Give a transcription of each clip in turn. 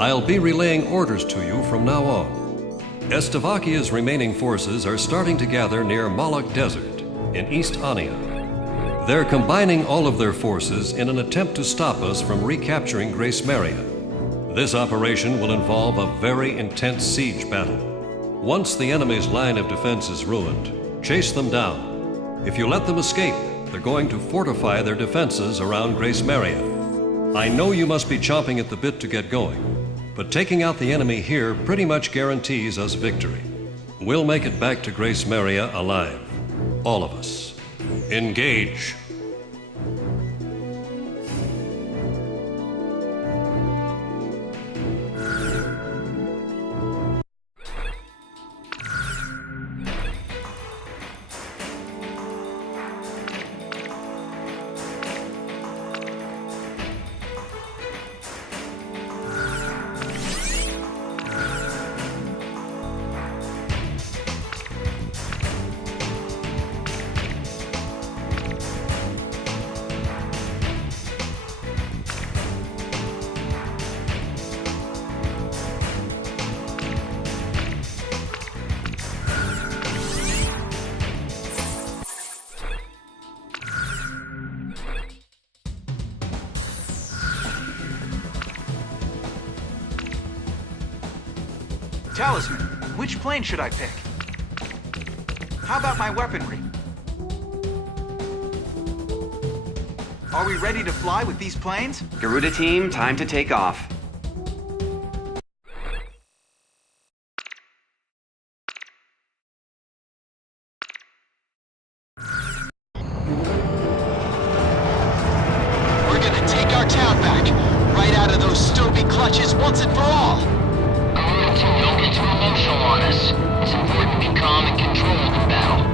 I'll be relaying orders to you from now on. Estevakia's remaining forces are starting to gather near Moloch Desert in East Ania. They're combining all of their forces in an attempt to stop us from recapturing Grace Maria. This operation will involve a very intense siege battle. Once the enemy's line of defense is ruined, chase them down. If you let them escape, they're going to fortify their defenses around Grace Maria. I know you must be chomping at the bit to get going, but taking out the enemy here pretty much guarantees us victory. We'll make it back to Grace Maria alive. All of us. Engage. Talisman, which plane should I pick? How about my weaponry? Are we ready to fly with these planes? Garuda team, time to take off. We're gonna take our town back, right out of those Stoby clutches once and for all. Don't get too emotional on us. It's important to be calm and controlled in battle.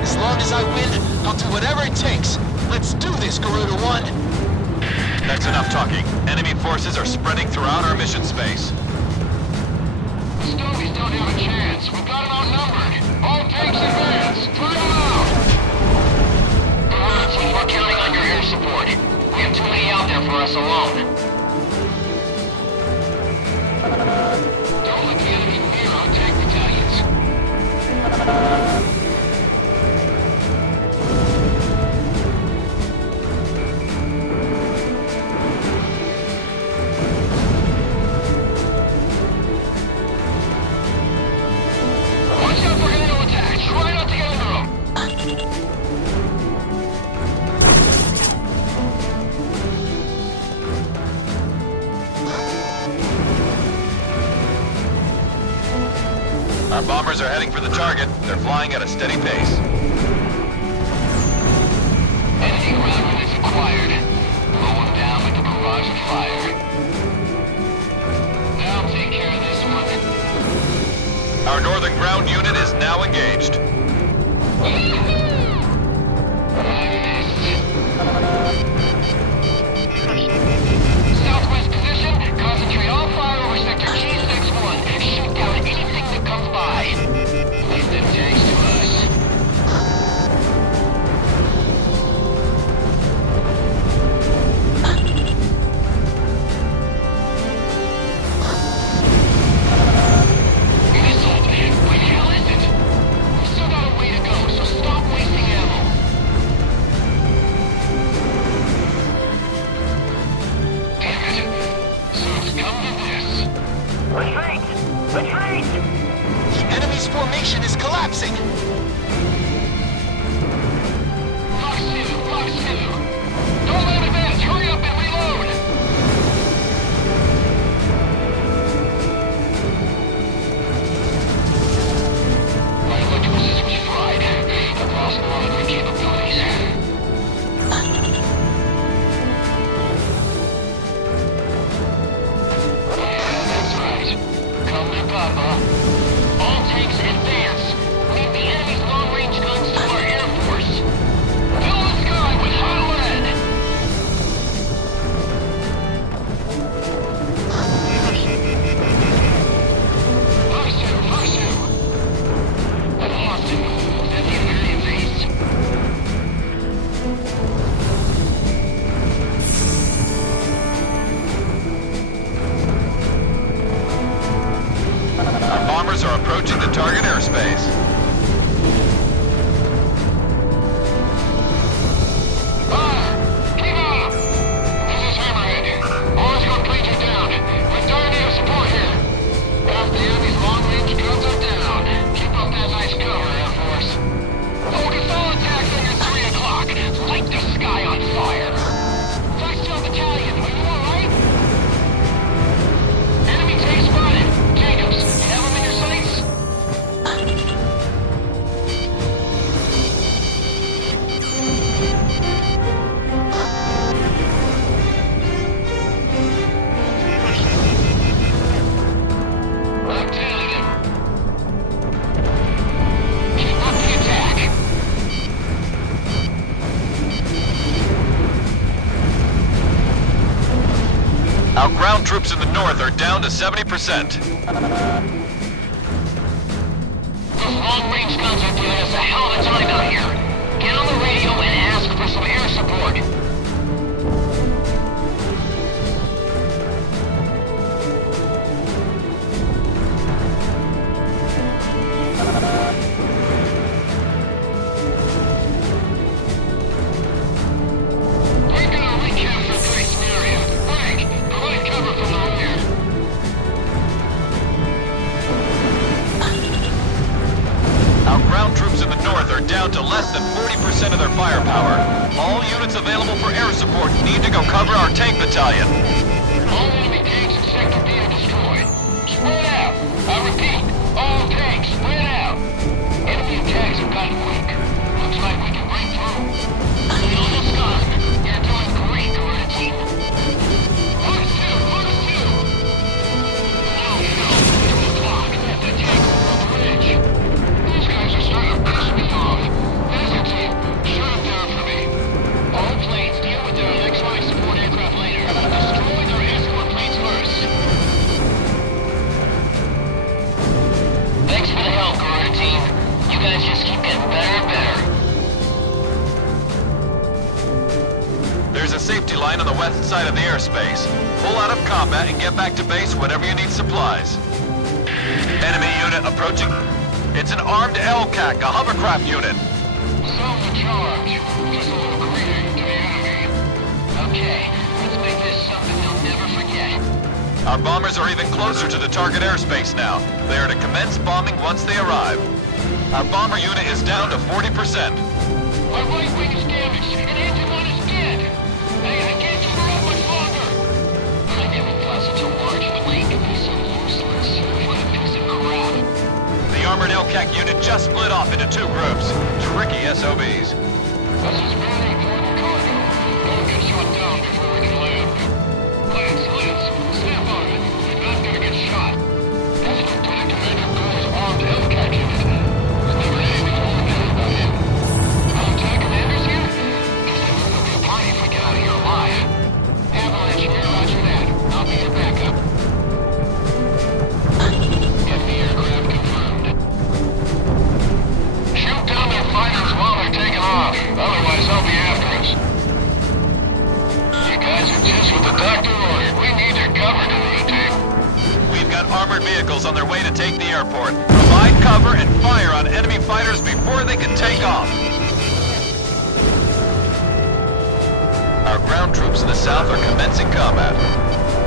As long as I win, I'll do whatever it takes. Let's do this, Garuda 1. That's enough talking. Enemy forces are spreading throughout our mission space. Stobies don't have a chance. We've got them outnumbered. All tanks advance. Try them out. Team, we're counting on your air support. We have too many out there for us alone. Don't let the enemy near our tank battalions. Watch out for aerial attacks. Try not to get under them. Our bombers are heading for the target. They're flying at a steady pace. Enemy ground units acquired. Mow them down with the barrage of fire. Now take care of this one. Our northern ground unit is now engaged. Southwest position. Concentrate all fire over sector G61. Shoot down anything that comes by. Leave them tanks to us. Missile! Where the hell is it? We've still got a way to go, so stop wasting ammo. Damn it. So it's come to this. Retreat! Retreat! The enemy's formation is collapsing. Fox 2! Fox 2! Don't let him advance! Hurry up and reload! My electrical system's fried. I've lost monitoring capabilities. Yeah, that's right. Come to Papa. All tanks advance. Meet the enemy's long-range gun approaching the target airspace. Keep on! This is Hammerhead. All your planes are down. Return to your support here. Half the enemy's long-range guns are down. Keep up that nice cover, Air Force. Focus all attacks on your 3 o'clock. Light the sky on fire. Flexsteel Battalion, are you alright? Enemy tank spotted. Jacobs, you have them in your sights? I'm tailing him. Keep up the attack. Our ground troops in the north are down to 70%. Those long-range guns are giving us a hell of a time out here. Get on the radio and ask for some air support. We're gonna recapture Grace area. Frank, provide cover from the rear. Our ground troops in the north are down to less than 40% of their firepower. All units available for air support need to go cover our tank battalion. All enemy tanks in Sector B are destroyed. Spread out. I repeat, all tanks, spread out. Enemy attacks have gotten weak. Looks like we can break through. We almost got him. You're doing great, Corona team. Mark 2! No, 2 o'clock. At the tank over the ridge. These guys are starting to piss me off. Desert team, shut them down for me. All planes deal with their electronic support aircraft later. Destroy their escort planes first. Thanks for the help, Corona team. You guys just keep getting better and better. There's a safety line on the west side of the airspace. Pull out of combat and get back to base whenever you need supplies. Enemy unit approaching. It's an armed LCAC, a hovercraft unit. Self the charge. Just a little greeting to the enemy. Okay, let's make this something they'll never forget. Our bombers are even closer to the target airspace now. They are to commence bombing once they arrive. Our bomber unit is down to 40%. My right wing is damaged, and engine 1 is dead. I can't keep her up much longer. I never thought such a large plane could be so useless. What a piece of crap. The armored LCAC unit just split off into 2 groups. Tricky SOBs. This is very important cargo. Don't get shot down before we can land. Lance, snap on it. We're not gonna get shot. That's Lieutenant Commander Gore's armed LCAC unit. There's never anything ordinary about him. Lieutenant Commander's here? Guess there won't be a party if we get out of here alive. Avalanche here, roger that. I'll be your backup. Get the aircraft confirmed. Shoot down their fighters while they're taking off. Otherwise, they'll be after us. You guys are just what the doctor ordered. We need your cover, Corona team. We've got armored vehicles on their way to take the airport. Provide cover and fire on enemy fighters before they can take off. Our ground troops in the south are commencing combat.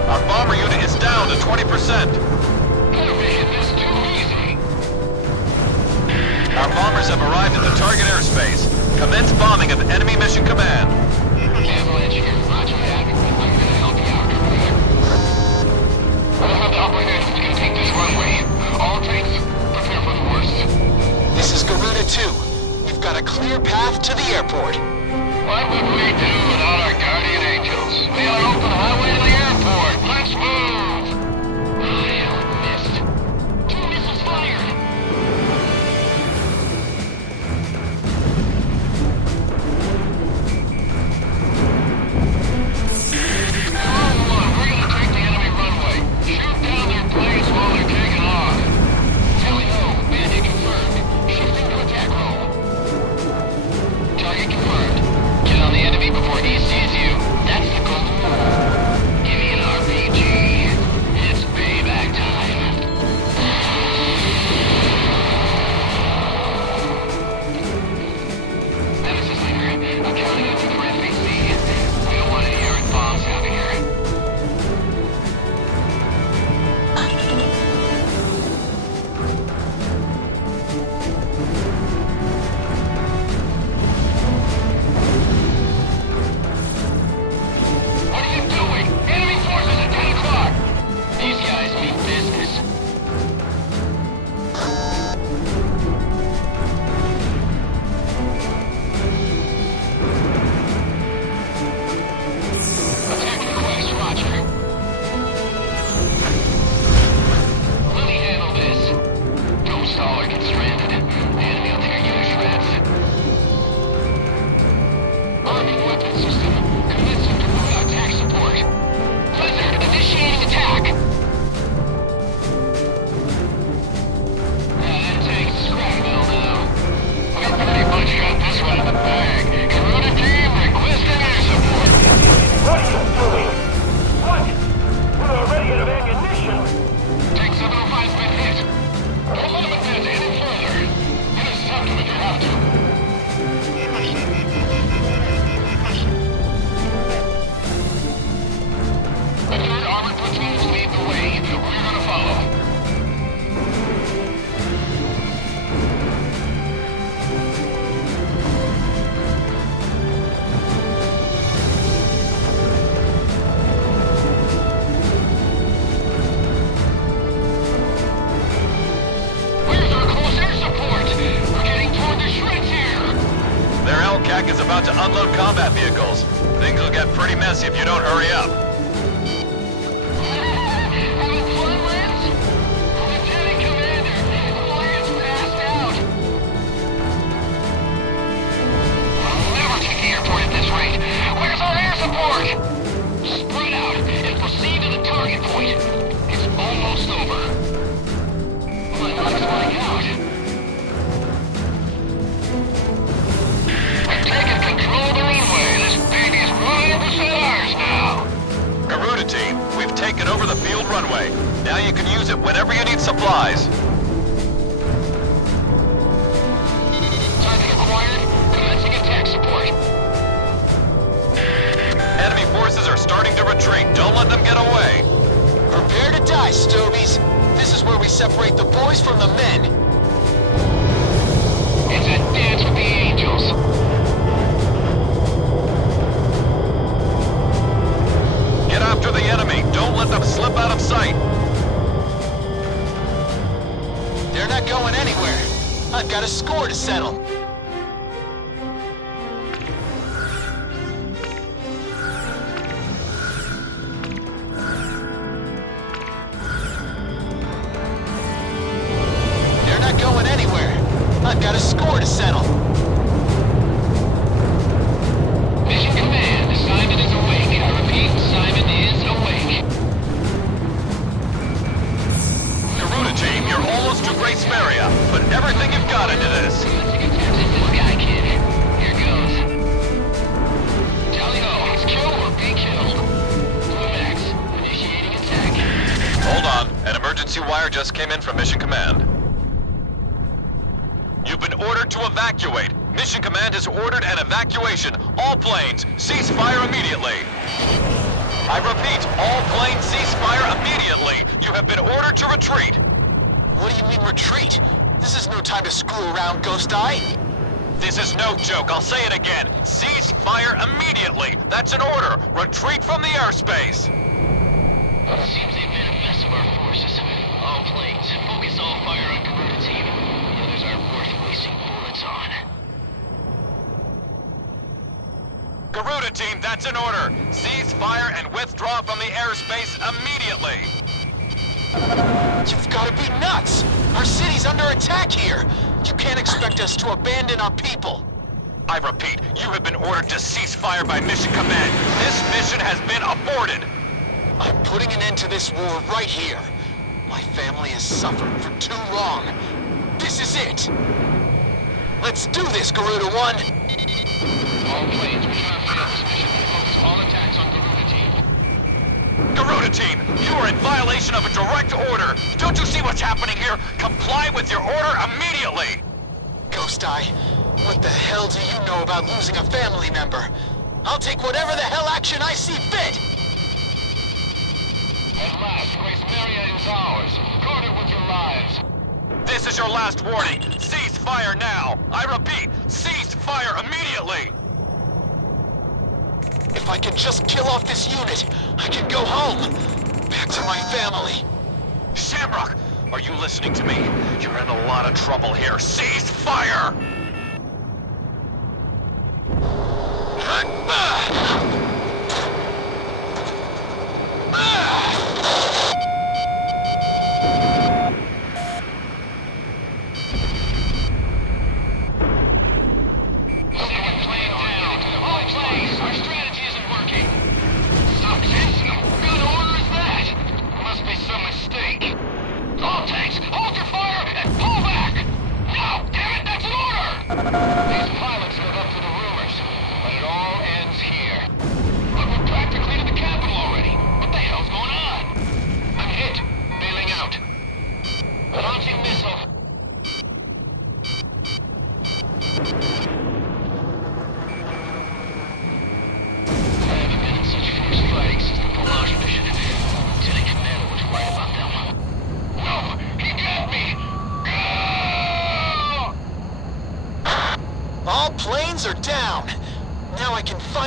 Our bomber unit is down to 20%. You're making this too easy. Our bombers have arrived at the target airspace. Commence bombing of enemy mission command. Avalanche here, roger that. I'm gonna help you out, Commander. We'll have the upper hand who's gonna take this runway. All tanks, prepare for the worst. This is Garuda 2. We've got a clear path to the airport. What would we do without our guardian angels? We are open highway to the airport. Let's move! Hell, missed. 2 missiles fired. We're gonna take the enemy runway. Shoot down their planes while they're taking off. Tally ho, bandit confirmed. Shifting to attack roll. Target confirmed. armored platoon will lead the way. We're gonna follow. Where's our close air support? We're getting toward the shreds here. Their LCAC is about to unload combat vehicles. Things will get pretty messy if you don't hurry up. Having fun, Lance? Lieutenant Commander, Lance passed out. I'll never take the airport at this rate. Where's our air support? Spread out and proceed to the target point. It's almost over. My luck's running out. We've taken control of the runway. This baby's 100% ours now. Garuda team, we've taken over the field runway. Now you can use it whenever you need supplies. Target acquired. Commencing attack support. Enemy forces are starting to retreat. Don't let them get away. Prepare to die, Stobies. This is where we separate the boys from the men. It's a dance with the angels. Get after the enemy. Don't let them slip out of sight. They're not going anywhere. I've got a score to settle. They're not going anywhere. I've got a score to settle. Mission Command, Simon is awake. I repeat, Simon is awake. Garuda team, you're almost to Great Samaria. Put everything you've got into this. Commencing attack with this guy, kid. Here goes. Tally ho, it's kill or be killed. Blue Max, initiating attack. Hold on. An emergency wire just came in from Mission Command. You've been ordered to evacuate. Mission Command has ordered an evacuation. All planes, cease fire immediately. I repeat, all planes cease fire immediately. You have been ordered to retreat. What do you mean retreat? This is no time to screw around, Ghost Eye. This is no joke. I'll say it again. Cease fire immediately. That's an order. Retreat from the airspace. It seems they've made a mess of our forces. All planes, focus all fire on Garuda team. The others aren't worth wasting bullets on. Garuda team, that's an order. Cease fire and withdraw from the airspace immediately. You've got to be nuts! Our city's under attack here! You can't expect us to abandon our people! I repeat, you have been ordered to cease fire by Mission Command. This mission has been aborted. I'm putting an end to this war right here. My family has suffered for too long. This is it! Let's do this, Garuda 1! All planes, we cannot fail this mission. Focus all attacks on Garuda team. Garuda team, you are in violation of a direct order. Don't you see what's happening here? Comply with your order immediately. Ghost Eye, what the hell do you know about losing a family member? I'll take whatever the hell action I see fit! At last, Great Samaria is ours. Guard it with your lives. This is your last warning. Cease fire now. I repeat, cease fire immediately. If I can just kill off this unit, I can go home. Back to my family. Shamrock, are you listening to me? You're in a lot of trouble here. Cease fire! Second plane down. All planes, our strategy isn't working. Subject, what kind of order is that? Must be some mistake. All tanks, hold your fire and pull back! No, damn it, that's an order!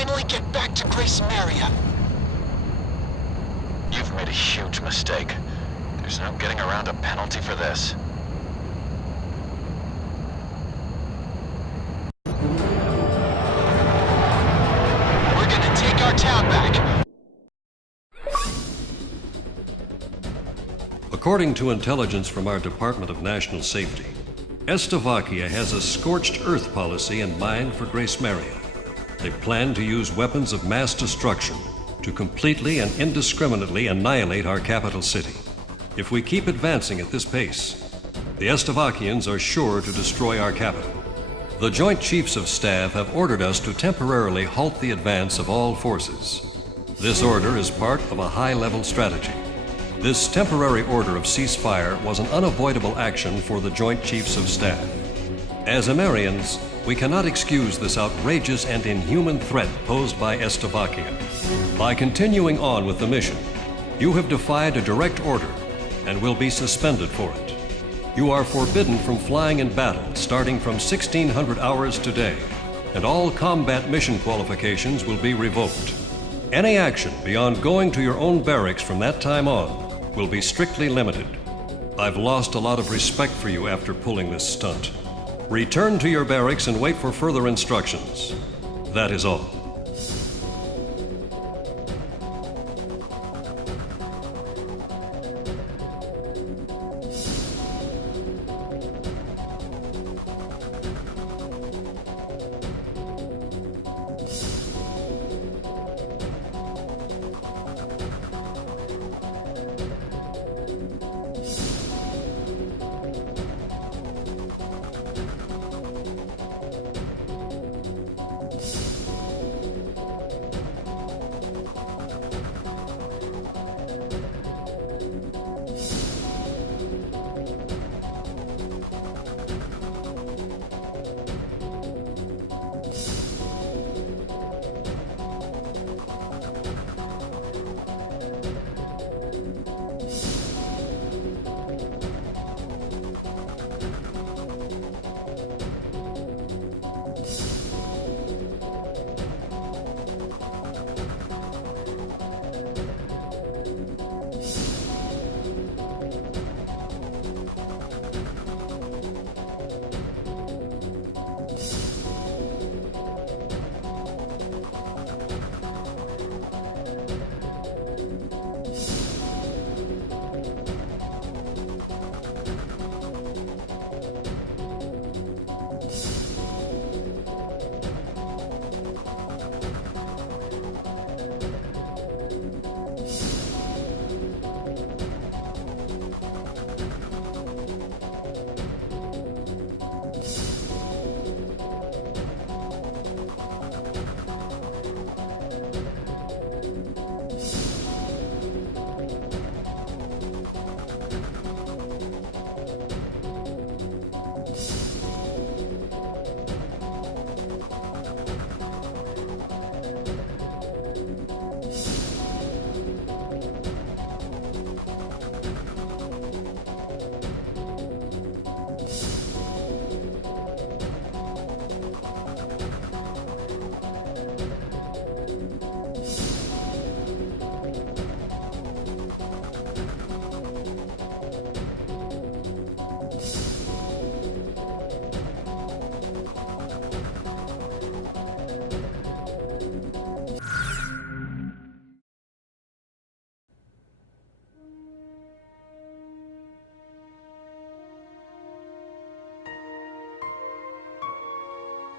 finally get back to Grace Maria. You've made a huge mistake. There's no getting around a penalty for this. We're gonna take our town back. According to intelligence from our Department of National Safety, Slovakia has a scorched earth policy in mind for Grace Maria. They plan to use weapons of mass destruction to completely and indiscriminately annihilate our capital city. If we keep advancing at this pace, the Slovakians are sure to destroy our capital. The Joint Chiefs of Staff have ordered us to temporarily halt the advance of all forces. This order is part of a high-level strategy. This temporary order of ceasefire was an unavoidable action for the Joint Chiefs of Staff. As Amerians, we cannot excuse this outrageous and inhuman threat posed by Slovakia. By continuing on with the mission, you have defied a direct order and will be suspended for it. You are forbidden from flying in battle starting from 1600 hours today, and all combat mission qualifications will be revoked. Any action beyond going to your own barracks from that time on will be strictly limited. I've lost a lot of respect for you after pulling this stunt. Return to your barracks and wait for further instructions. That is all.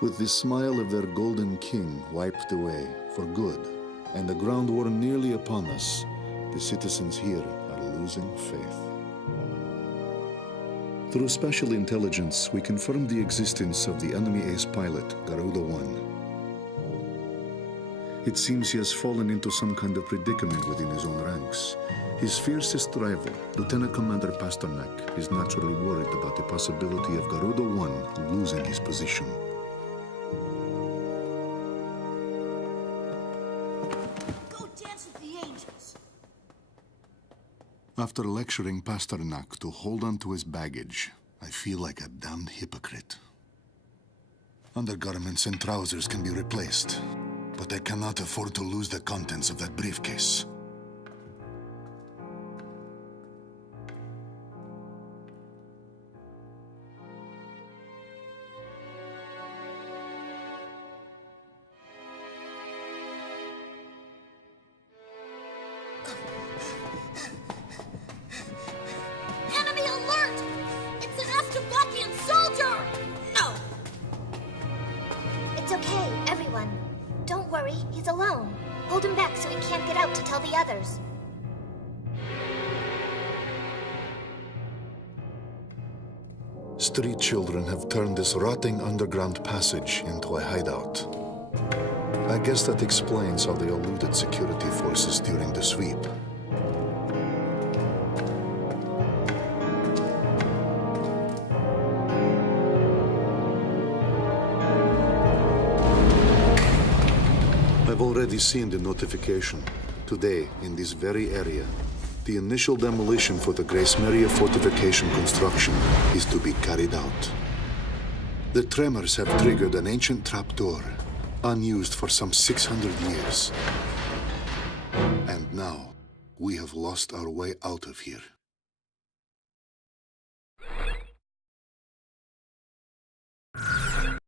With the smile of their golden king wiped away for good, and the ground war nearly upon us, the citizens here are losing faith. Through special intelligence, we confirmed the existence of the enemy ace pilot, Garuda-1. It seems he has fallen into some kind of predicament within his own ranks. His fiercest rival, Lieutenant Commander Pasternak, is naturally worried about the possibility of Garuda-1 losing his position. After lecturing Pasternak to hold on to his baggage, I feel like a damned hypocrite. Undergarments and trousers can be replaced, but I cannot afford to lose the contents of that briefcase. Enemy alert! It's an Astavakian soldier! No! It's okay, everyone. Don't worry, he's alone. Hold him back so he can't get out to tell the others. Street children have turned this rotting underground passage into a hideout. I guess that explains how they eluded security forces during the sweep. I've already seen the notification. Today, in this very area, the initial demolition for the Grace Maria fortification construction is to be carried out. The tremors have triggered an ancient trapdoor, unused for some 600 years. And now, we have lost our way out of here.